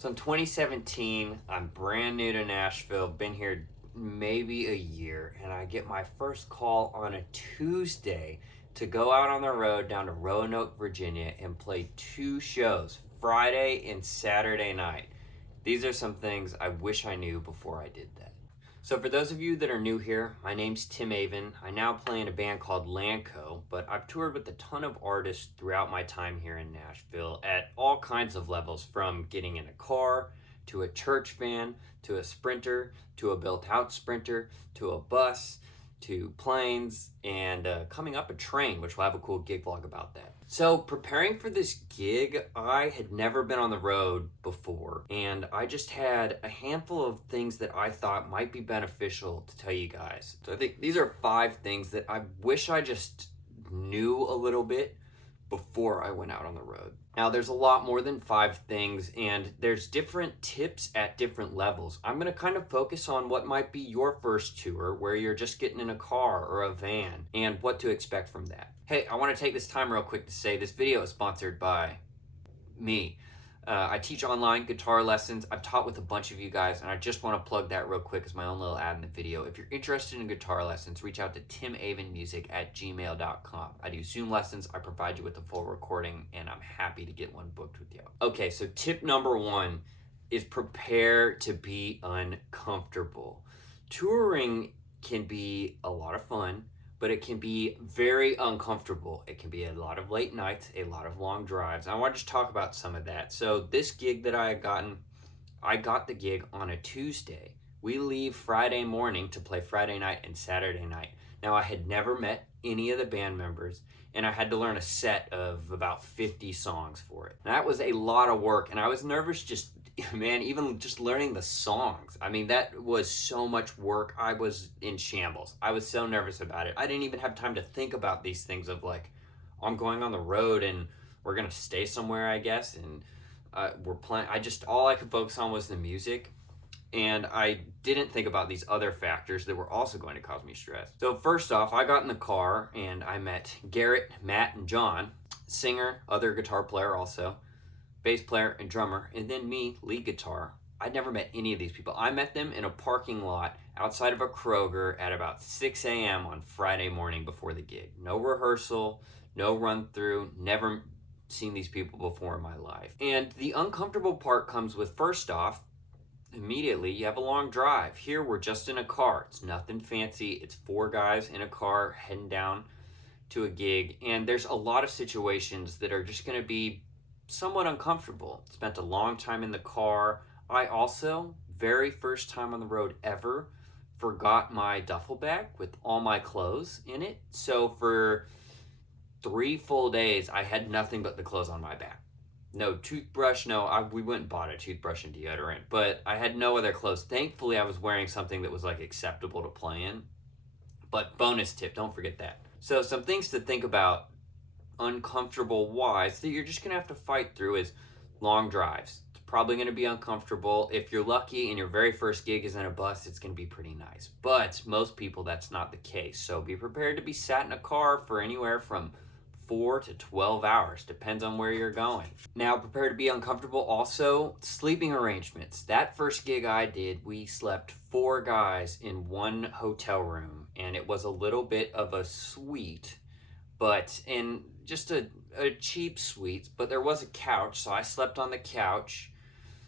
So in 2017, I'm brand new to Nashville, been here maybe a year, and I get my first call on a Tuesday to go out on the road down to Roanoke, Virginia and play two shows, Friday and Saturday night. These are some things I wish I knew before I did that. So for those of you that are new here, my name's Tim Avon. I now play in a band called Lanco, but I've toured with a ton of artists throughout my time here in Nashville at all kinds of levels, from getting in a car, to a church van, to a sprinter, to a built-out sprinter, to a bus, to planes, and coming up a train, which we'll have a cool gig vlog about that. So preparing for this gig, I had never been on the road before, and I just had a handful of things that I thought might be beneficial to tell you guys. So I think these are 5 things that I wish I just knew a little bit before I went out on the road. Now, there's a lot more than 5 things, and there's different tips at different levels. I'm gonna kind of focus on what might be your first tour, where you're just getting in a car or a van, and what to expect from that. Hey, I wanna take this time real quick to say this video is sponsored by me. I teach online guitar lessons. I've taught with a bunch of you guys, and I just want to plug that real quick as my own little ad in the video. If you're interested in guitar lessons, reach out to timavonmusic@gmail.com. I do Zoom lessons. I provide you with a full recording, and I'm happy to get one booked with you. Okay, so tip number 1 is prepare to be uncomfortable. Touring can be a lot of fun, but it can be very uncomfortable. It can be a lot of late nights, a lot of long drives. I want to just talk about some of that. So this gig that I got the gig on a Tuesday. We leave Friday morning to play Friday night and Saturday night. Now, I had never met any of the band members, and I had to learn a set of about 50 songs for it. That was a lot of work, and I was nervous just, man, even just learning the songs. I mean, that was so much work. I was in shambles. I was so nervous about it. I didn't even have time to think about these things of like, I'm going on the road and we're gonna stay somewhere, I guess, and we're playing. All I could focus on was the music, and I didn't think about these other factors that were also going to cause me stress. So first off, I got in the car and I met Garrett, Matt, and John, singer, other guitar player also, bass player and drummer, and then me, lead guitar. I'd never met any of these people. I met them in a parking lot outside of a Kroger at about 6 a.m. on Friday morning before the gig. No rehearsal, no run through, never seen these people before in my life. And the uncomfortable part comes with, first off, immediately you have a long drive. Here we're just in a car. It's nothing fancy. It's 4 guys in a car heading down to a gig, and there's a lot of situations that are just going to be somewhat uncomfortable. Spent a long time in the car. I also, very first time on the road ever, forgot my duffel bag with all my clothes in it. So for 3 full days I had nothing but the clothes on my back. No toothbrush, we went and bought a toothbrush and deodorant, but I had no other clothes. Thankfully, I was wearing something that was like acceptable to play in. But bonus tip, don't forget that. So some things to think about uncomfortable wise that you're just gonna have to fight through is long drives. It's probably gonna be uncomfortable. If you're lucky and your very first gig is in a bus, it's gonna be pretty nice. But most people, that's not the case. So be prepared to be sat in a car for anywhere from 4 to 12 hours, depends on where you're going. Now, prepare to be uncomfortable also. Sleeping arrangements. That first gig I did, we slept 4 guys in one hotel room, and it was a little bit of a suite, but in just a cheap suite, but there was a couch, so I slept on the couch.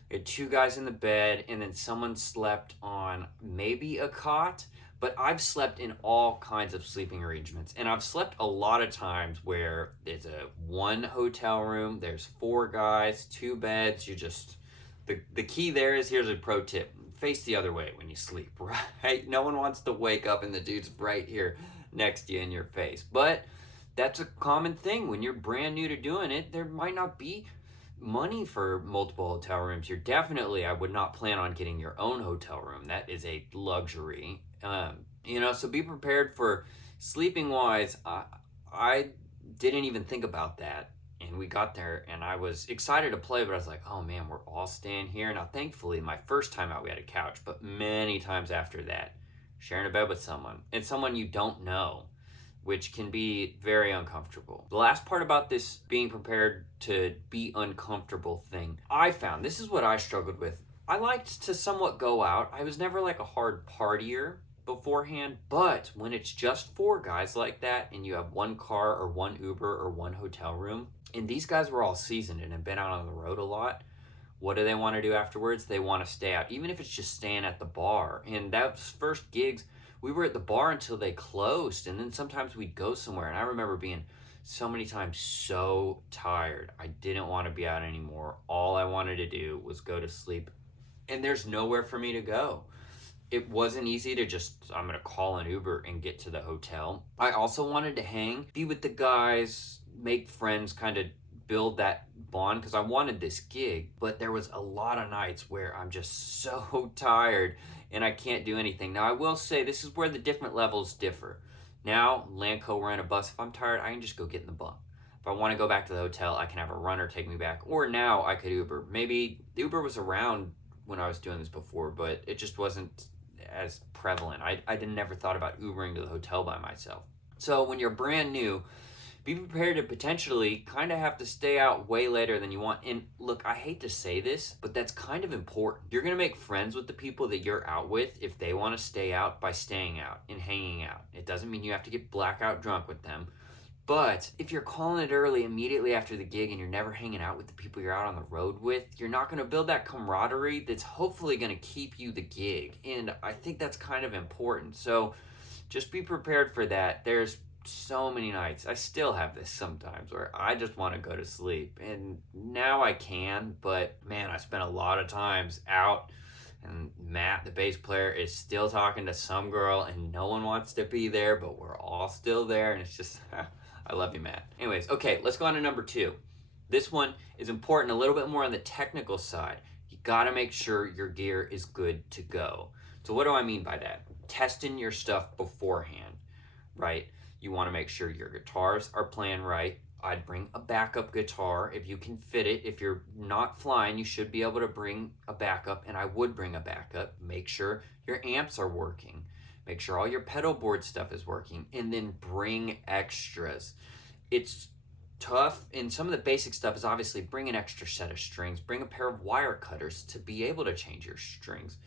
We had 2 guys in the bed, and then someone slept on maybe a cot. But I've slept in all kinds of sleeping arrangements, and I've slept a lot of times where there's one hotel room, there's 4 guys, 2 beds. The key there is, here's a pro tip: face the other way when you sleep, right? No one wants to wake up and the dude's right here next to you in your face. But that's a common thing when you're brand new to doing it. There might not be money for multiple hotel rooms. I would not plan on getting your own hotel room. That is a luxury. So be prepared for sleeping wise. I didn't even think about that, and we got there and I was excited to play, but I was like, oh man, we're all staying here. Now, thankfully, my first time out we had a couch, but many times after that, sharing a bed with someone, and someone you don't know, which can be very uncomfortable. The last part about this being prepared to be uncomfortable thing, I found this is what I struggled with. I liked to somewhat go out. I was never like a hard partier beforehand, but when it's just 4 guys like that and you have 1 car or 1 Uber or 1 hotel room, and these guys were all seasoned and have been out on the road a lot, what do they want to do afterwards? They want to stay out, even if it's just staying at the bar. And those first gigs, we were at the bar until they closed, and then sometimes we'd go somewhere. And I remember being so many times so tired. I didn't want to be out anymore. All I wanted to do was go to sleep, and there's nowhere for me to go. It wasn't easy to just, I'm going to call an Uber and get to the hotel. I also wanted to hang, be with the guys, make friends, kind of build that bond, because I wanted this gig. But there was a lot of nights where I'm just so tired and I can't do anything. Now, I will say this is where the different levels differ. Now, Lanco, we're in a bus. If I'm tired, I can just go get in the bunk. If I want to go back to the hotel, I can have a runner take me back. Or now I could Uber. Maybe Uber was around when I was doing this before, but it just wasn't as prevalent. I never thought about Ubering to the hotel by myself. So when you're brand new, be prepared to potentially kind of have to stay out way later than you want. And look, I hate to say this, but that's kind of important. You're going to make friends with the people that you're out with if they want to stay out by staying out and hanging out. It doesn't mean you have to get blackout drunk with them. But if you're calling it early immediately after the gig and you're never hanging out with the people you're out on the road with, you're not going to build that camaraderie that's hopefully going to keep you the gig. And I think that's kind of important. So just be prepared for that. There's so many nights, I still have this sometimes, where I just want to go to sleep. And now I can, but man, I spent a lot of times out, and Matt, the bass player, is still talking to some girl and no one wants to be there, but we're all still there, and it's just I love you, Matt. Anyways, okay, let's go on to number 2. This one is important, a little bit more on the technical side. You got to make sure your gear is good to go. So what do I mean by that? Testing your stuff beforehand, right? You want to make sure your guitars are playing right. I'd bring a backup guitar if you can fit it. If you're not flying, you should be able to bring a backup, and I would bring a backup. Make sure your amps are working. Make sure all your pedal board stuff is working, and then bring extras. It's tough, and some of the basic stuff is obviously bring an extra set of strings, bring a pair of wire cutters to be able to change your strings.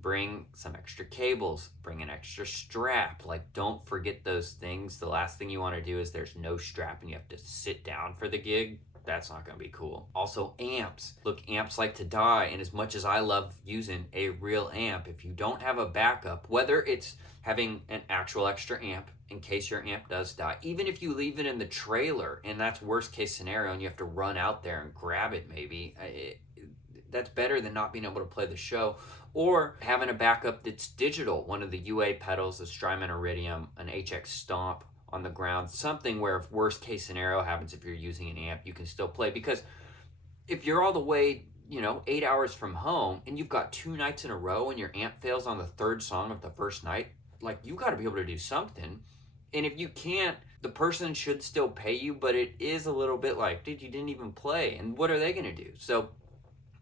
Bring some extra cables, bring an extra strap. Like, don't forget those things. The last thing you want to do is there's no strap and you have to sit down for the gig. That's not going to be cool. Also, amps. Look, amps like to die, and as much as I love using a real amp, if you don't have a backup, whether it's having an actual extra amp in case your amp does die, even if you leave it in the trailer and that's worst case scenario and you have to run out there and grab it maybe, that's better than not being able to play the show. Or having a backup that's digital, one of the UA pedals, a Strymon Iridium, an HX Stomp on the ground, something where if worst case scenario happens, if you're using an amp, you can still play. Because if you're all the way, 8 hours from home and you've got 2 nights in a row and your amp fails on the 3rd song of the first night, like, you got to be able to do something. And if you can't, the person should still pay you, but it is a little bit like, dude, you didn't even play, and what are they going to do? So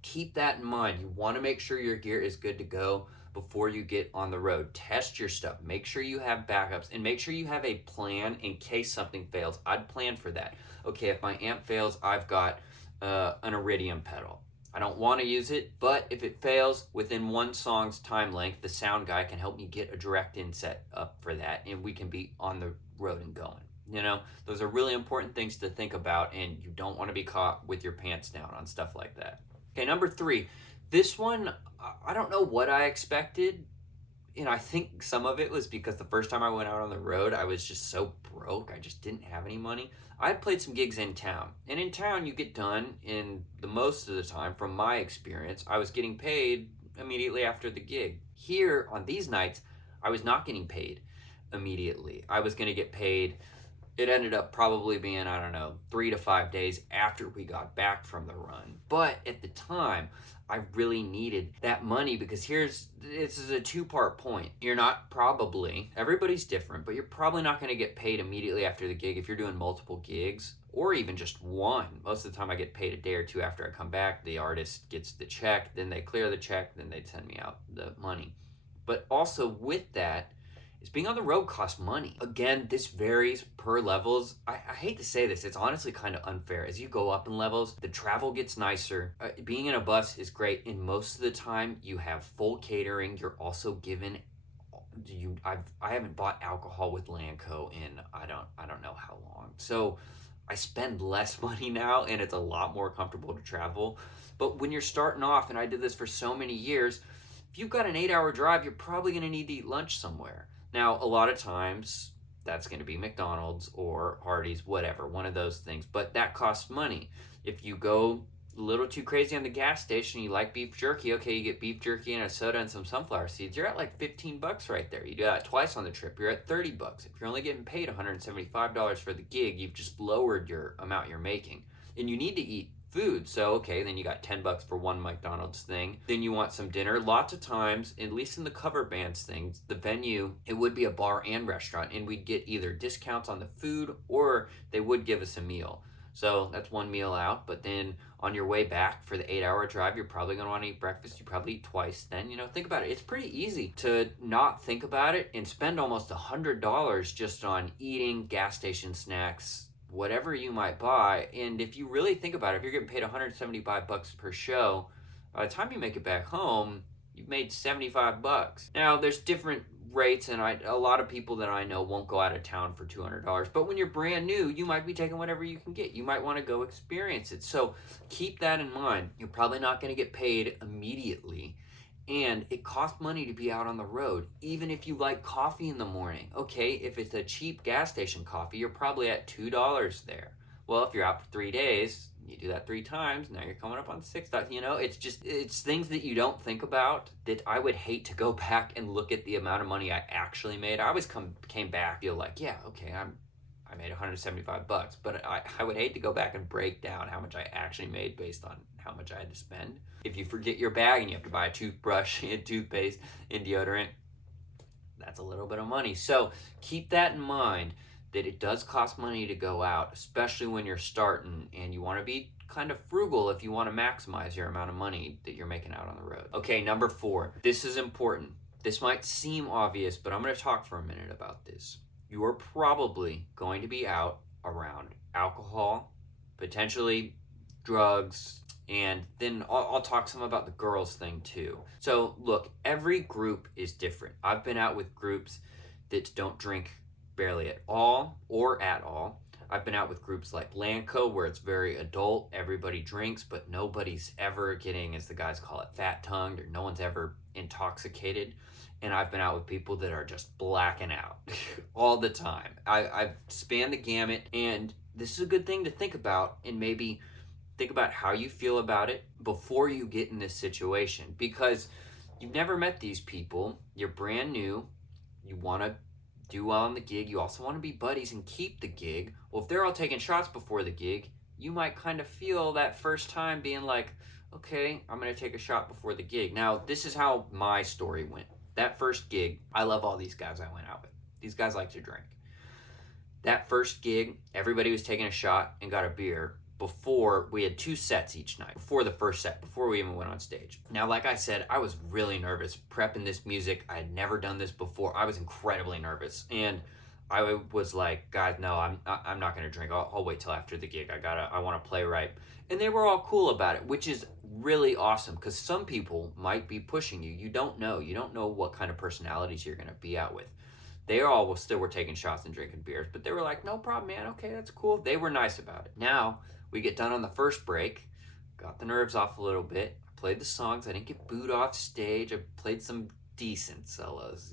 keep that in mind. You want to make sure your gear is good to go before you get on the road. Test your stuff. Make sure you have backups, and make sure you have a plan in case something fails. I'd plan for that. Okay, if my amp fails, I've got an Iridium pedal. I don't want to use it, but if it fails within 1 song's time length, the sound guy can help me get a direct in set up for that, and we can be on the road and going. Those are really important things to think about, and you don't want to be caught with your pants down on stuff like that. Okay, number 3. This one, I don't know what I expected. I think some of it was because the first time I went out on the road, I was just so broke. I just didn't have any money. I had played some gigs in town. And in town, you get done in the most of the time, from my experience, I was getting paid immediately after the gig. Here, on these nights, I was not getting paid immediately. I was going to get paid. It ended up probably being, 3 to 5 days after we got back from the run. But at the time, I really needed that money, because this is a 2-part point. Everybody's different, but you're probably not going to get paid immediately after the gig if you're doing multiple gigs, or even just one. Most of the time I get paid a day or 2 after I come back. The artist gets the check, then they clear the check, then they send me out the money. But also with that, is being on the road costs money. Again, this varies per levels. I hate to say this, it's honestly kind of unfair. As you go up in levels, the travel gets nicer. Being in a bus is great, and most of the time you have full catering. You're also given I haven't bought alcohol with Lanco in I don't know how long. So I spend less money now, and it's a lot more comfortable to travel. But when you're starting off, and I did this for so many years, if you've got an 8-hour drive, you're probably going to need to eat lunch somewhere. Now, a lot of times that's going to be McDonald's or Hardee's, whatever, one of those things. But that costs money. If you go a little too crazy on the gas station, you like beef jerky, okay, you get beef jerky and a soda and some sunflower seeds, you're at like $15 right there. You do that twice on the trip, you're at $30. If you're only getting paid $175 for the gig, you've just lowered your amount you're making. And you need to eat food, so okay, then you got $10 for one McDonald's thing. Then you want some dinner. Lots of times, at least in the cover bands things, the venue, it would be a bar and restaurant, and we'd get either discounts on the food or they would give us a meal. So that's one meal out, but then on your way back for the 8-hour drive, you're probably going to want to eat breakfast. You probably eat twice then. Think about it. It's pretty easy to not think about it and spend almost $100 just on eating, gas station snacks, whatever you might buy. And if you really think about it, if you're getting paid $175 per show, by the time you make it back home, you've made $75. Now, there's different rates, and a lot of people that I know won't go out of town for $200. But when you're brand new, you might be taking whatever you can get. You might want to go experience it. So keep that in mind. You're probably not going to get paid immediately, and it costs money to be out on the road, even if you like coffee in the morning. Okay, if it's a cheap gas station coffee, you're probably at $2 there. Well, if you're out for 3 days, you do that 3 times, now you're coming up on $6. It's things that you don't think about that I would hate to go back and look at the amount of money I actually made. I always came back, feel like, yeah, okay, I made $175, but I would hate to go back and break down how much I actually made based on how much I had to spend. If you forget your bag and you have to buy a toothbrush and toothpaste and deodorant, that's a little bit of money. So keep that in mind, that it does cost money to go out, especially when you're starting, and you want to be kind of frugal if you want to maximize your amount of money that you're making out on the road. Okay, number 4. This is important. This might seem obvious, but I'm going to talk for a minute about this. You are probably going to be out around alcohol, potentially drugs, and then I'll talk some about the girls thing too. So look, every group is different. I've been out with groups that don't drink barely at all or at all. I've been out with groups like Lanco, where it's very adult, everybody drinks, but nobody's ever getting, as the guys call it, fat-tongued, or no one's ever intoxicated. And I've been out with people that are just blacking out all the time. I've spanned the gamut, and this is a good thing to think about, and maybe think about how you feel about it before you get in this situation, because you've never met these people, you're brand new, you want to do well on the gig, you also want to be buddies and keep the gig. Well, if they're all taking shots before the gig, you might kind of feel that first time being like, okay, I'm going to take a shot before the gig. Now, this is how my story went. That first gig, I love all these guys I went out with. These guys like to drink. That first gig, everybody was taking a shot and got a beer before we had 2 sets each night, before the first set, before we even went on stage. Now, like I said, I was really nervous prepping this music. I had never done this before. I was incredibly nervous, and I was like, guys, no, I'm not gonna drink. I'll wait till after the gig. I want to play right. And they were all cool about it, which is really awesome, because some people might be pushing you. You don't know what kind of personalities you're gonna be out with. They all still were taking shots and drinking beers, but they were like, no problem, man. Okay, that's cool. They were nice about it. Now, we get done on the first break, got the nerves off a little bit, I played the songs, I didn't get booed off stage, I played some decent solos,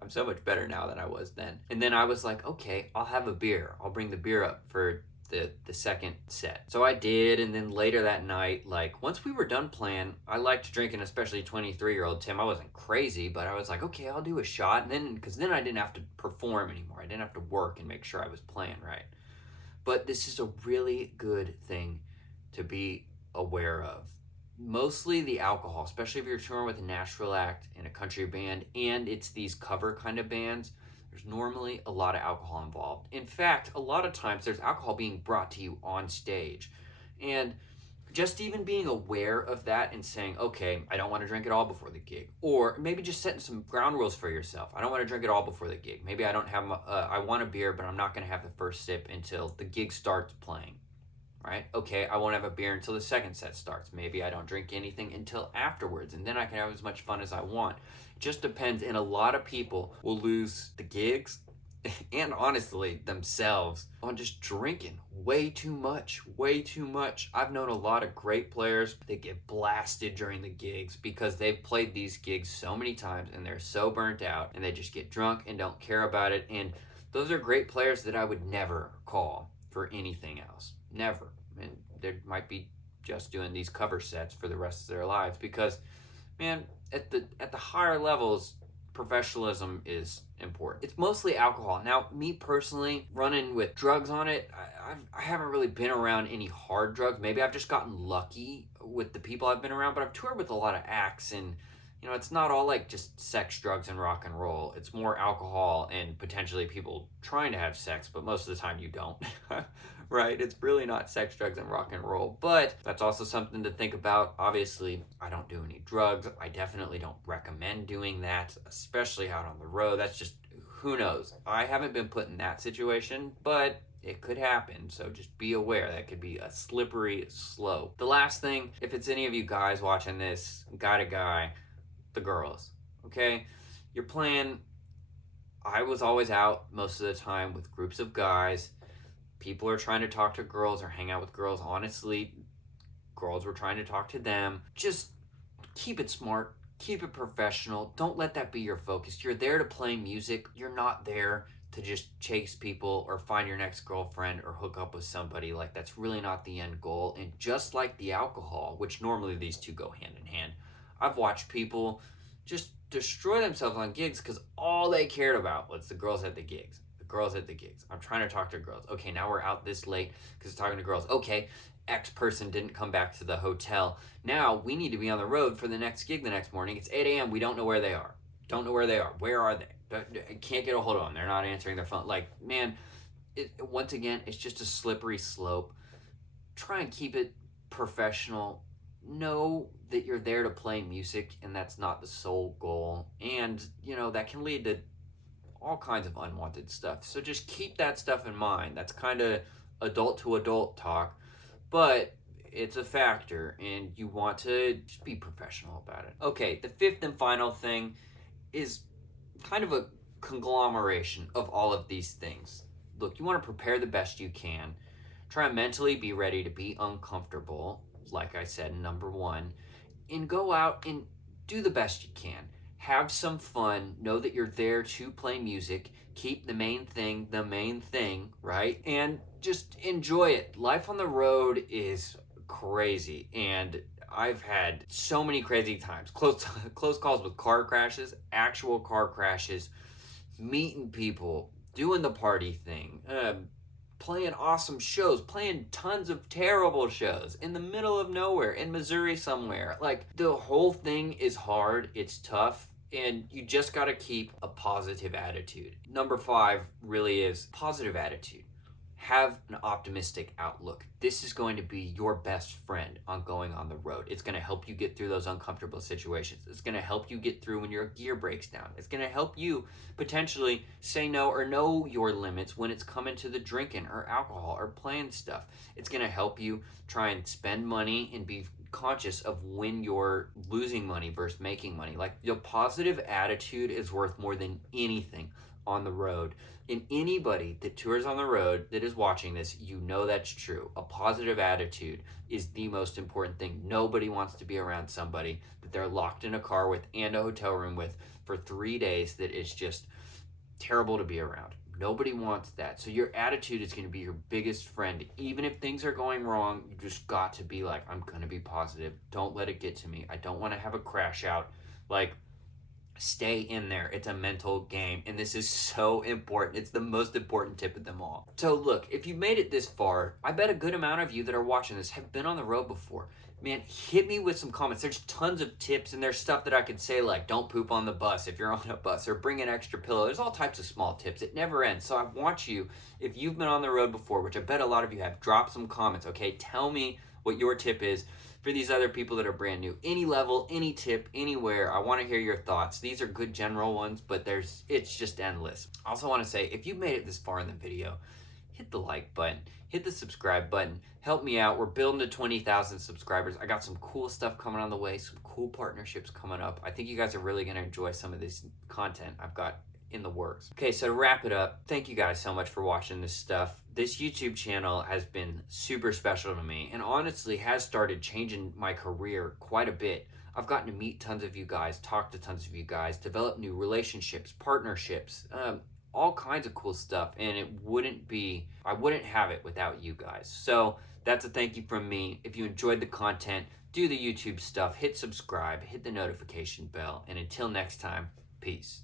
I'm so much better now than I was then. And then I was like, okay, I'll have a beer. I'll bring the beer up for the second set. So I did, and then later that night, once we were done playing, I liked drinking, especially 23-year-old Tim. I wasn't crazy, but I was like, okay, I'll do a shot, and then, because then I didn't have to perform anymore. I didn't have to work and make sure I was playing right. But this is a really good thing to be aware of. Mostly the alcohol, especially if you're touring with a Nashville act and a country band, and it's these cover kind of bands, there's normally a lot of alcohol involved. In fact, a lot of times there's alcohol being brought to you on stage. And just even being aware of that and saying, okay, I don't want to drink it all before the gig. Or maybe just setting some ground rules for yourself. I don't want to drink it all before the gig. Maybe I don't have, I want a beer, but I'm not going to have the first sip until the gig starts playing. Right? Okay, I won't have a beer until the second set starts. Maybe I don't drink anything until afterwards, and then I can have as much fun as I want. It just depends, and a lot of people will lose the gigs and honestly themselves on just drinking way too much. I've known a lot of great players that get blasted during the gigs because they've played these gigs so many times and they're so burnt out and they just get drunk and don't care about it. And those are great players that I would never call for anything else. Never. And they might be just doing these cover sets for the rest of their lives because, man, at the higher levels, professionalism is important. It's mostly alcohol. Now, me personally, running with drugs on it, I haven't really been around any hard drugs. Maybe I've just gotten lucky with the people I've been around, but I've toured with a lot of acts, and you know, it's not all like just sex, drugs, and rock and roll. It's more alcohol and potentially people trying to have sex, but most of the time you don't. Right? It's really not sex, drugs, and rock and roll. But that's also something to think about. Obviously, I don't do any drugs. I definitely don't recommend doing that, especially out on the road. That's just, who knows? I haven't been put in that situation, but it could happen. So just be aware. That could be a slippery slope. The last thing, if it's any of you guys watching this, guy to guy, the girls, okay? You're playing, I was always out most of the time with groups of guys. People are trying to talk to girls or hang out with girls. Honestly, girls were trying to talk to them. Just keep it smart. Keep it professional. Don't let that be your focus. You're there to play music. You're not there to just chase people or find your next girlfriend or hook up with somebody. Like, that's really not the end goal. And just like the alcohol, which normally these two go hand in hand, I've watched people just destroy themselves on gigs because all they cared about was the girls at the gigs. Girls at the gigs. I'm trying to talk to girls. Okay, now we're out this late because talking to girls. Okay, X person didn't come back to the hotel. Now we need to be on the road for the next gig the next morning. It's 8 a.m. We don't know where they are. Where are they? Can't get a hold of them. They're not answering their phone. Like, man, once again, it's just a slippery slope. Try and keep it professional. Know that you're there to play music and that's not the sole goal. And, you know, that can lead to all kinds of unwanted stuff. So just keep that stuff in mind. That's kind of adult to adult talk, but it's a factor and you want to just be professional about it. Okay, the fifth and final thing is kind of a conglomeration of all of these things. Look, you want to prepare the best you can. Try and mentally be ready to be uncomfortable, like I said, number one, and go out and do the best you can. Have some fun. Know that you're there to play music. Keep the main thing, right? And just enjoy it. Life on the road is crazy, and I've had so many crazy times. Close calls with car crashes, actual car crashes, meeting people, doing the party thing, playing awesome shows, playing tons of terrible shows in the middle of nowhere, in Missouri somewhere. Like, the whole thing is hard, it's tough, and you just gotta keep a positive attitude. Number 5 really is positive attitude. Have an optimistic outlook. This is going to be your best friend on going on the road. It's going to help you get through those uncomfortable situations. It's going to help you get through when your gear breaks down. It's going to help you potentially say no or know your limits when it's coming to the drinking or alcohol or playing stuff. It's going to help you try and spend money and be conscious of when you're losing money versus making money. Like, your positive attitude is worth more than anything on the road. And anybody that tours on the road that is watching this, you know that's true. A positive attitude is the most important thing. Nobody wants to be around somebody that they're locked in a car with and a hotel room with for 3 days that is just terrible to be around. Nobody wants that. So your attitude is going to be your biggest friend. Even if things are going wrong, you just got to be like, I'm going to be positive. Don't let it get to me. I don't want to have a crash out. Like, stay in there. It's a mental game, and this is so important. It's the most important tip of them all. So look, if you've made it this far, I bet a good amount of you that are watching this have been on the road before. Man, hit me with some comments. There's tons of tips, and there's stuff that I could say, like don't poop on the bus if you're on a bus, or bring an extra pillow. There's all types of small tips. It never ends. So I want you, if you've been on the road before, which I bet a lot of you have, drop some comments, okay? Tell me what your tip is for these other people that are brand new. Any level, any tip, anywhere. I want to hear your thoughts. These are good general ones, but it's just endless. I also want to say, if you made it this far in the video, hit the like button, hit the subscribe button, help me out. We're building to 20,000 subscribers. I got some cool stuff coming on the way, some cool partnerships coming up. I think you guys are really going to enjoy some of this content I've got in the works. Okay, so to wrap it up, thank you guys so much for watching this stuff. This YouTube channel has been super special to me and honestly has started changing my career quite a bit. I've gotten to meet tons of you guys, talk to tons of you guys, develop new relationships, partnerships, all kinds of cool stuff, and I wouldn't have it without you guys. So that's a thank you from me. If you enjoyed the content, do the YouTube stuff, hit subscribe, hit the notification bell, and until next time, peace.